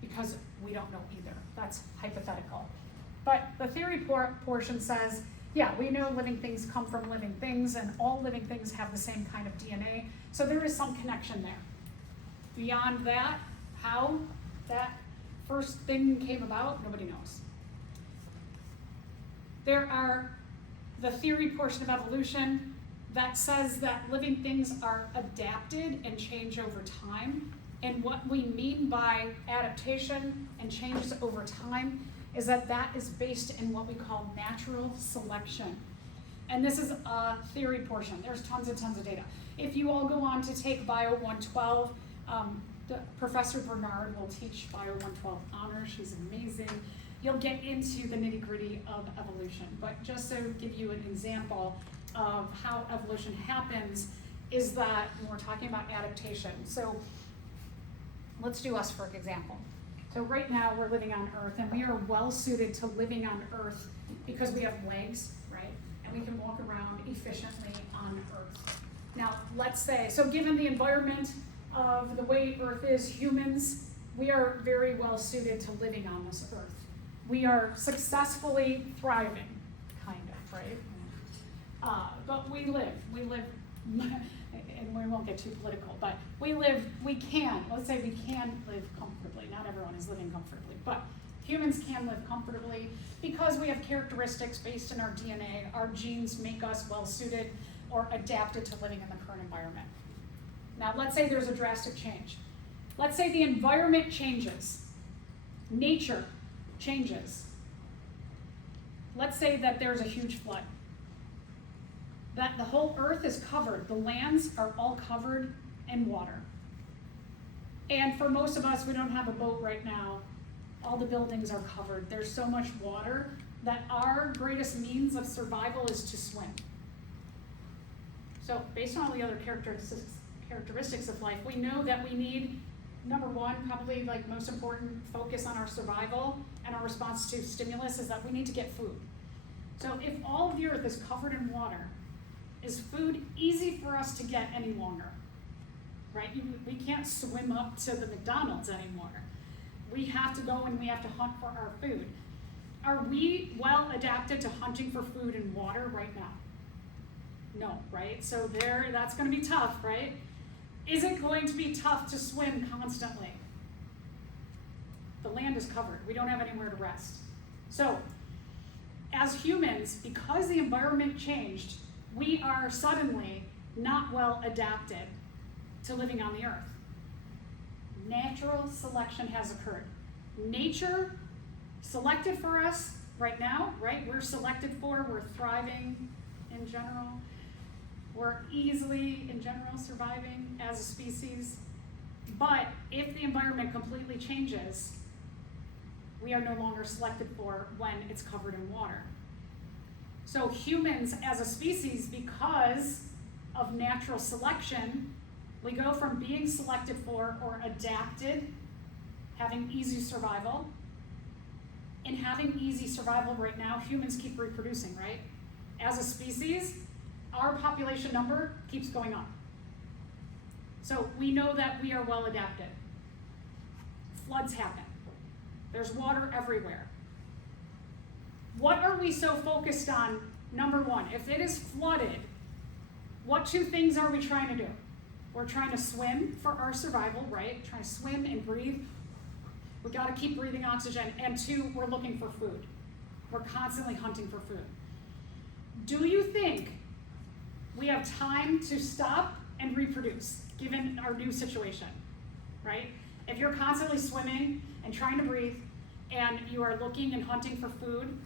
because we don't know either. That's hypothetical. But the theory portion says, yeah, we know living things come from living things, and all living things have the same kind of DNA, so there is some connection there. Beyond that, how that first thing came about, nobody knows. There are the theory portion of evolution that says that living things are adapted and change over time. And what we mean by adaptation and changes over time is that that is based in what we call natural selection. And this is a theory portion. There's tons and tons of data. If you all go on to take Bio 112, Professor Bernard will teach Bio 112 honors. She's amazing. You'll get into the nitty-gritty of evolution. But just to give you an example of how evolution happens is that when we're talking about adaptation. So let's do us for example. So right now we're living on Earth, and we are well suited to living on Earth because we have legs, right? And we can walk around efficiently on Earth. Now let's say, so given the environment of the way Earth is, humans, we are very well suited to living on this Earth. We are successfully thriving, kind of, right? But we live, and we won't get too political, but let's say we can live comfortably. Not everyone is living comfortably, but humans can live comfortably because we have characteristics based in our DNA. Our genes make us well suited or adapted to living in the current environment. Now, let's say there's a drastic change. Let's say the environment changes, nature changes. Let's say that there's a huge flood, that the whole Earth is covered, the lands are all covered in water. And for most of us, we don't have a boat right now. All the buildings are covered. There's so much water that our greatest means of survival is to swim. So based on all the other characteristics of life, we know that we need, number one, probably like most important focus on our survival and our response to stimulus is that we need to get food. So if all of the Earth is covered in water, is food easy for us to get any longer? Right? We can't swim up to the McDonald's anymore. We have to go and we have to hunt for our food. Are we well adapted to hunting for food and water right now? No, right? So that's going to be tough, right? Is it going to be tough to swim constantly? The land is covered. We don't have anywhere to rest. So, as humans, because the environment changed, we are suddenly not well adapted to living on the Earth. Natural selection has occurred. Nature selected for us right now, right? We're selected for, we're thriving in general. We're easily, in general, surviving as a species. But if the environment completely changes, we are no longer selected for when it's covered in water. So humans as a species, because of natural selection, we go from being selected for or adapted, having easy survival. In having easy survival right now, humans keep reproducing, right? As a species, our population number keeps going up. So we know that we are well adapted. Floods happen. There's water everywhere. What are we so focused on? Number one, if it is flooded, what two things are we trying to do? We're trying to swim for our survival, right? Trying to swim and breathe. We gotta keep breathing oxygen. And two, we're looking for food. We're constantly hunting for food. Do you think we have time to stop and reproduce, given our new situation, right? If you're constantly swimming and trying to breathe, and you are looking and hunting for food,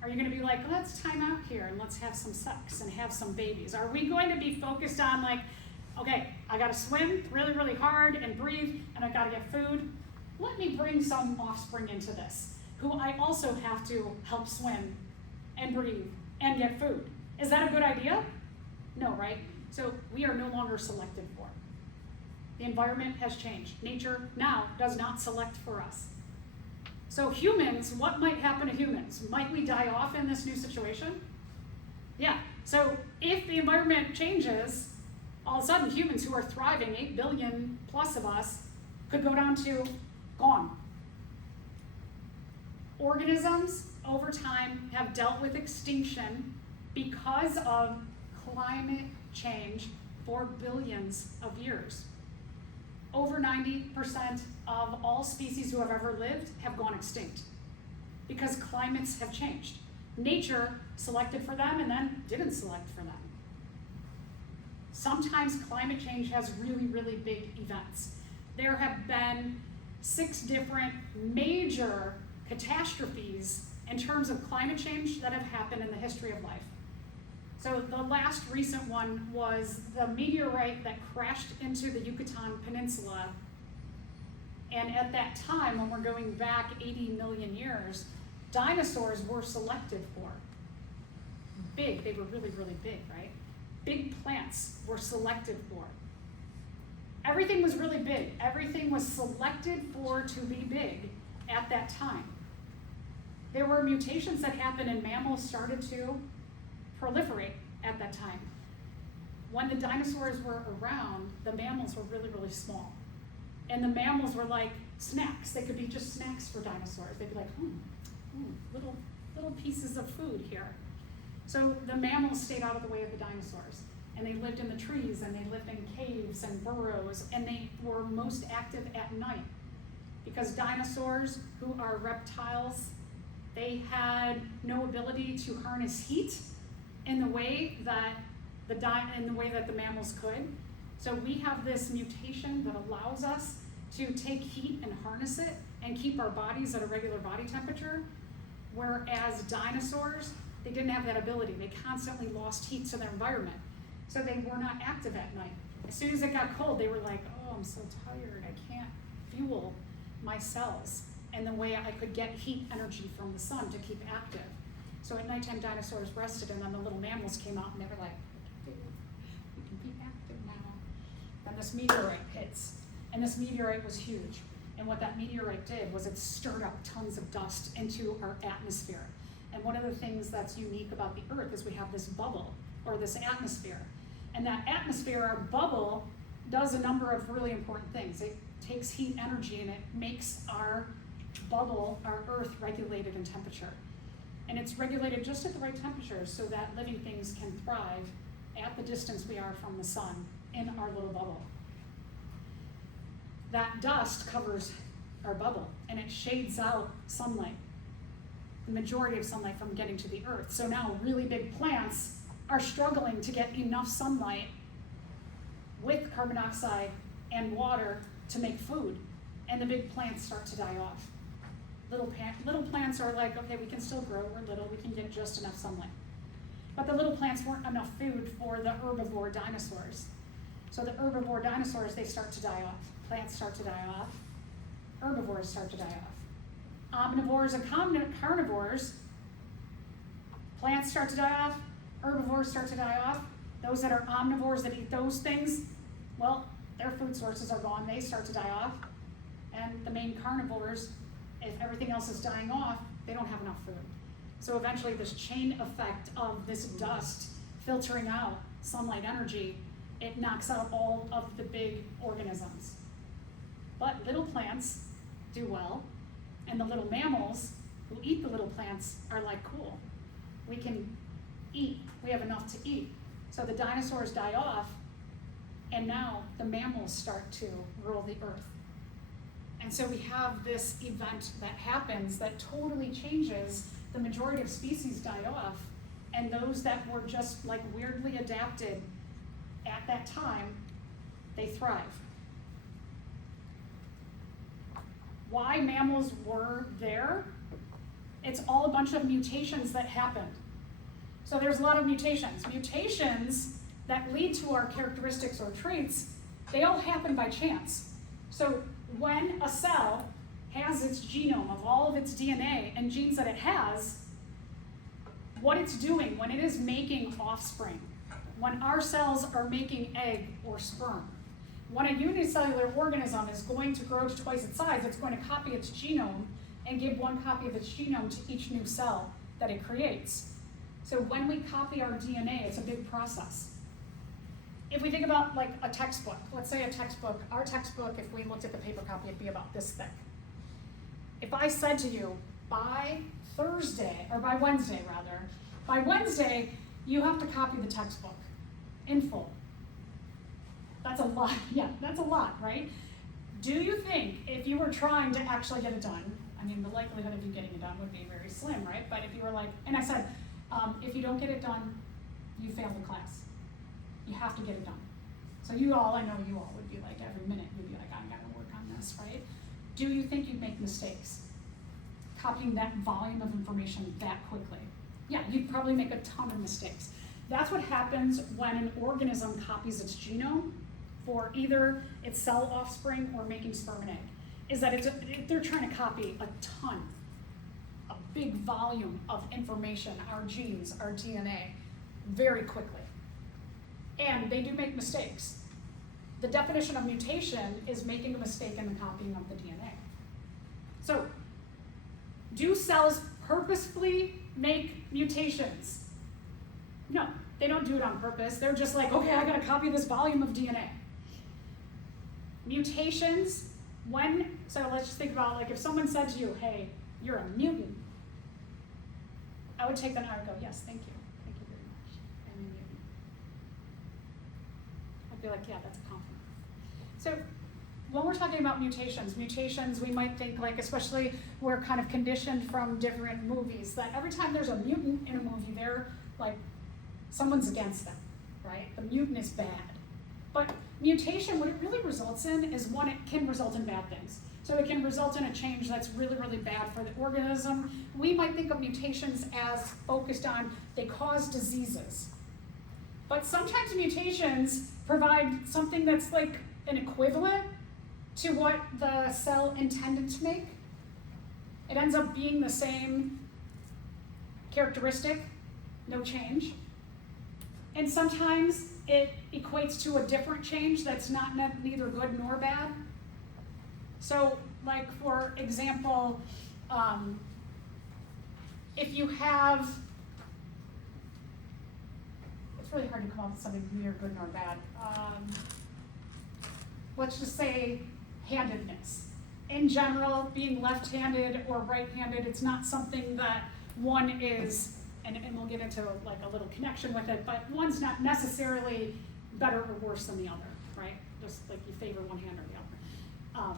are you gonna be like, let's time out here and let's have some sex and have some babies? Are we going to be focused on like, okay, I gotta swim really, really hard and breathe, and I gotta get food. Let me bring some offspring into this, who I also have to help swim and breathe and get food. Is that a good idea? No, right? So we are no longer selected for. The environment has changed. Nature now does not select for us. So humans, what might happen to humans? Might we die off in this new situation? Yeah, so if the environment changes, all of a sudden humans who are thriving, 8 billion plus of us, could go down to gone. organisms over time have dealt with extinction because of climate change for billions of years. Over 90% of all species who have ever lived have gone extinct because climates have changed. Nature selected for them and then didn't select for them. Sometimes climate change has really, really big events. There have been 6 different major catastrophes in terms of climate change that have happened in the history of life. So the last recent one was the meteorite that crashed into the Yucatan Peninsula. And at that time, when we're going back 80 million years, dinosaurs were selected for. Big, they were really, really big, right? Big plants were selected for. Everything was really big. Everything was selected for to be big at that time. There were mutations that happened and mammals started to proliferate at that time. When the dinosaurs were around, the mammals were really, really small. And the mammals were like snacks. They could be just snacks for dinosaurs. They'd be like, little pieces of food here. So the mammals stayed out of the way of the dinosaurs. And they lived in the trees, and they lived in caves and burrows, and they were most active at night. Because dinosaurs, who are reptiles, they had no ability to harness heat in the way that the mammals could. So we have this mutation that allows us to take heat and harness it and keep our bodies at a regular body temperature, whereas dinosaurs, they didn't have that ability. They constantly lost heat to their environment. So they were not active at night. As soon as it got cold, they were like, oh, I'm so tired. I can't fuel my cells in the way I could get heat energy from the sun to keep active. So at nighttime, dinosaurs rested, and then the little mammals came out, and they were like, we can be active now. Then this meteorite hits, and this meteorite was huge. And what that meteorite did was it stirred up tons of dust into our atmosphere. And one of the things that's unique about the Earth is we have this bubble, or this atmosphere. And that atmosphere, our bubble, does a number of really important things. It takes heat energy and it makes our bubble, our Earth, regulated in temperature. And it's regulated just at the right temperature so that living things can thrive at the distance we are from the sun in our little bubble. That dust covers our bubble and it shades out sunlight, the majority of sunlight from getting to the Earth. So now really big plants are struggling to get enough sunlight with carbon dioxide and water to make food, and the big plants start to die off. Little plants are like, okay, we can still grow, we're little, we can get just enough sunlight. But the little plants weren't enough food for the herbivore dinosaurs. So the herbivore dinosaurs, they start to die off. Plants start to die off. Herbivores start to die off. Omnivores and carnivores, plants start to die off. Herbivores start to die off. Those that are omnivores that eat those things, well, their food sources are gone. They start to die off. And the main carnivores, if everything else is dying off, they don't have enough food. So eventually this chain effect of this dust filtering out sunlight energy, it knocks out all of the big organisms. But little plants do well, and the little mammals who eat the little plants are like, cool, we can eat, we have enough to eat. So the dinosaurs die off, and now the mammals start to rule the earth. And so we have this event that happens that totally changes. The majority of species die off, and those that were just like weirdly adapted at that time, they thrive. Why mammals were there? It's all a bunch of mutations that happened. So there's a lot of mutations. Mutations that lead to our characteristics or traits, they all happen by chance. So when a cell has its genome of all of its DNA and genes that it has, what it's doing when it is making offspring, when our cells are making egg or sperm, when a unicellular organism is going to grow to twice its size, it's going to copy its genome and give one copy of its genome to each new cell that it creates. So when we copy our DNA, it's a big process. If we think about like a textbook, let's say a textbook, our textbook, if we looked at the paper copy, it'd be about this thick. If I said to you, by Thursday, or by Wednesday rather, by Wednesday, you have to copy the textbook in full. That's a lot, yeah, that's a lot, right? Do you think if you were trying to actually get it done, I mean, the likelihood of you getting it done would be very slim, right? But if you were like, and I said, if you don't get it done, you failed the class. You have to get it done. So you all, I know you all would be like, every minute, you'd be like, I gotta work on this, right? Do you think you'd make mistakes copying that volume of information that quickly? Yeah, you'd probably make a ton of mistakes. That's what happens when an organism copies its genome for either its cell offspring or making sperm and egg, is that they're trying to copy a ton, a big volume of information, our genes, our DNA, very quickly. And they do make mistakes. The definition of mutation is making a mistake in the copying of the DNA. So, do cells purposefully make mutations? No, they don't do it on purpose. They're just like, okay, I gotta copy this volume of DNA. Mutations, so let's just think about, like, if someone said to you, hey, you're a mutant, I would take that and I would go, yes, thank you. Thank you very much. I'm a mutant. I'd be like, yeah, that's a compliment. So when we're talking about mutations, we might think, like, especially we're kind of conditioned from different movies, that every time there's a mutant in a movie, they're like, someone's against them, right? The mutant is bad. But mutation, what it really results in is, one, it can result in bad things. So it can result in a change that's really, really bad for the organism. We might think of mutations as focused on, they cause diseases. But sometimes mutations provide something that's like an equivalent to what the cell intended to make. It ends up being the same characteristic, no change. And sometimes it equates to a different change that's neither good nor bad. So, like, for example, if you have, it's really hard to come up with something neither good nor bad. Let's just say handedness. In general, being left-handed or right-handed, it's not something that one is, and we'll get into like a little connection with it, but one's not necessarily better or worse than the other, right? Just like you favor one hand or the other.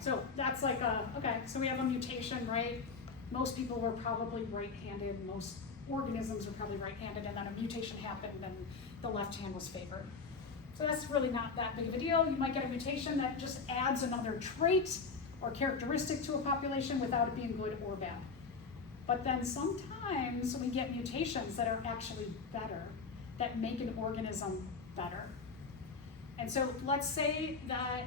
So that's like okay, so we have a mutation, right? Most people were probably right-handed, most organisms were probably right-handed, and then a mutation happened and the left hand was favored. So that's really not that big of a deal. You might get a mutation that just adds another trait or characteristic to a population without it being good or bad. But then sometimes we get mutations that are actually better, that make an organism better. And so let's say that,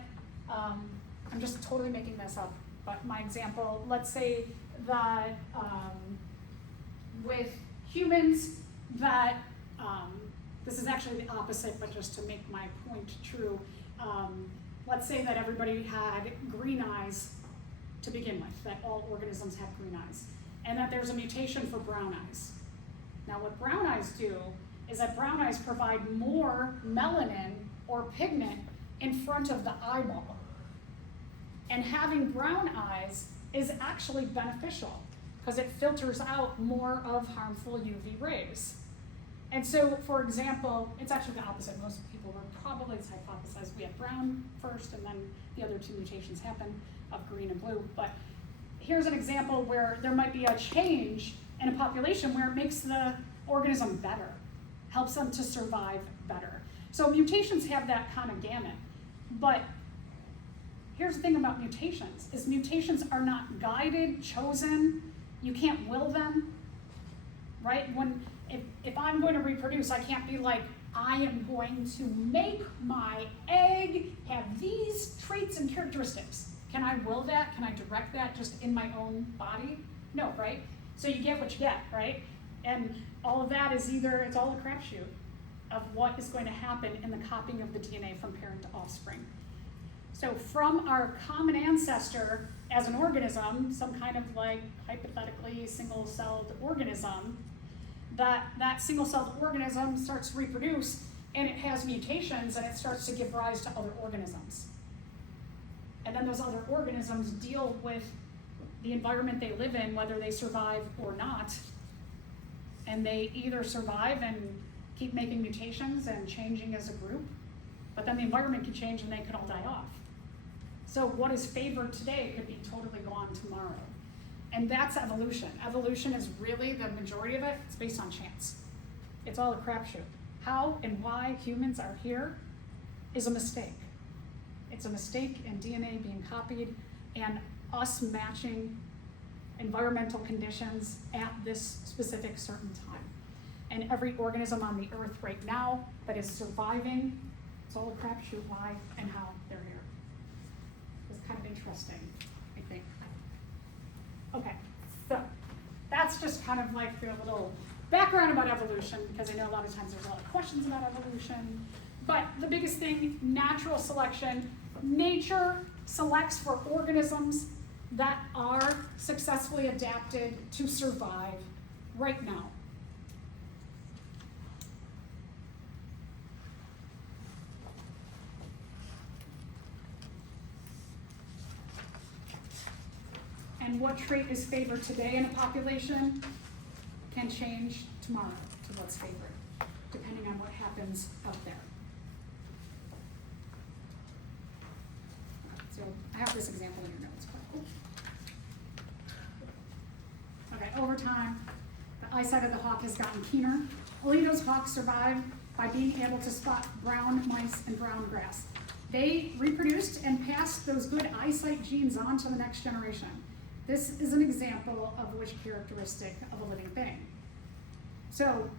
I'm just totally making this up, but my example, let's say that with humans that, this is actually the opposite, but just to make my point true, let's say that everybody had green eyes to begin with, that all organisms have green eyes, and that there's a mutation for brown eyes. Now what brown eyes do is that brown eyes provide more melanin or pigment in front of the eyeball. And having brown eyes is actually beneficial because it filters out more of harmful UV rays. And so, for example, it's actually the opposite. Most people were probably hypothesized we have brown first and then the other two mutations happen of green and blue. But here's an example where there might be a change in a population where it makes the organism better, helps them to survive better. So mutations have that kind of gamut. But here's the thing about mutations, is mutations are not guided, chosen. You can't will them, right? If I'm going to reproduce, I can't be like, I am going to make my egg have these traits and characteristics. Can I will that? Can I direct that just in my own body? No, right? So you get what you get, right? And all of that is it's all a crapshoot of what is going to happen in the copying of the DNA from parent to offspring. So from our common ancestor as an organism, some kind of like hypothetically single-celled organism, that single-celled organism starts to reproduce and it has mutations and it starts to give rise to other organisms. And then those other organisms deal with the environment they live in, whether they survive or not. And they either survive and keep making mutations and changing as a group, but then the environment could change and they could all die off. So what is favored today could be totally gone tomorrow. And that's evolution. Evolution is really, the majority of it, it's based on chance. It's all a crapshoot. How and why humans are here is a mistake. It's a mistake in DNA being copied and us matching environmental conditions at this specific certain time. And every organism on the earth right now that is surviving, it's all a crapshoot why and how they're here. It's kind of interesting, I think. Okay, so that's just kind of like a little background about evolution, because I know a lot of times there's a lot of questions about evolution. But the biggest thing, natural selection. Nature selects for organisms that are successfully adapted to survive right now. And what trait is favored today in a population can change tomorrow to what's favored, depending on what happens out there. So I have this example in your notes. Okay, over time, the eyesight of the hawk has gotten keener. Alito's hawks survived by being able to spot brown mice and brown grass. They reproduced and passed those good eyesight genes on to the next generation. This is an example of which characteristic of a living thing. So,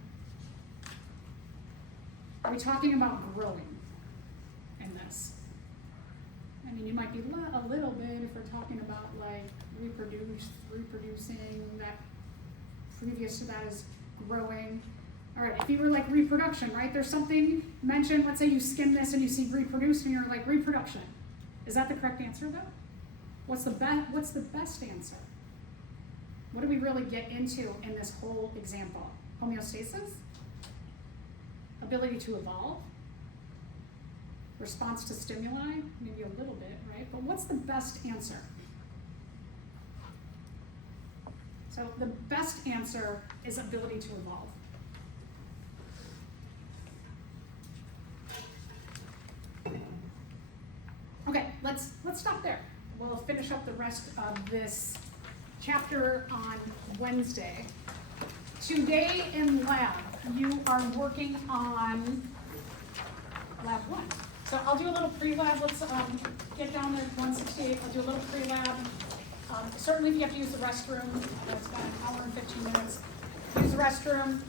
are we talking about growing in this? I mean, you might be a little bit if we're talking about like reproducing, that previous to that is growing. All right, if you were like reproduction, right? There's something mentioned, let's say you skim this and you see reproduce and you're like reproduction. Is that the correct answer though? What's the best answer? What do we really get into in this whole example? Homeostasis? Ability to evolve? Response to stimuli? Maybe a little bit, right? But what's the best answer? So the best answer is ability to evolve. Okay, let's stop there. We'll finish up the rest of this chapter on Wednesday. Today in lab, you are working on lab 1. So I'll do a little pre-lab. Let's get down there to 168. I'll do a little pre-lab. Certainly if you have to use the restroom, it's about an hour and 15 minutes. Use the restroom.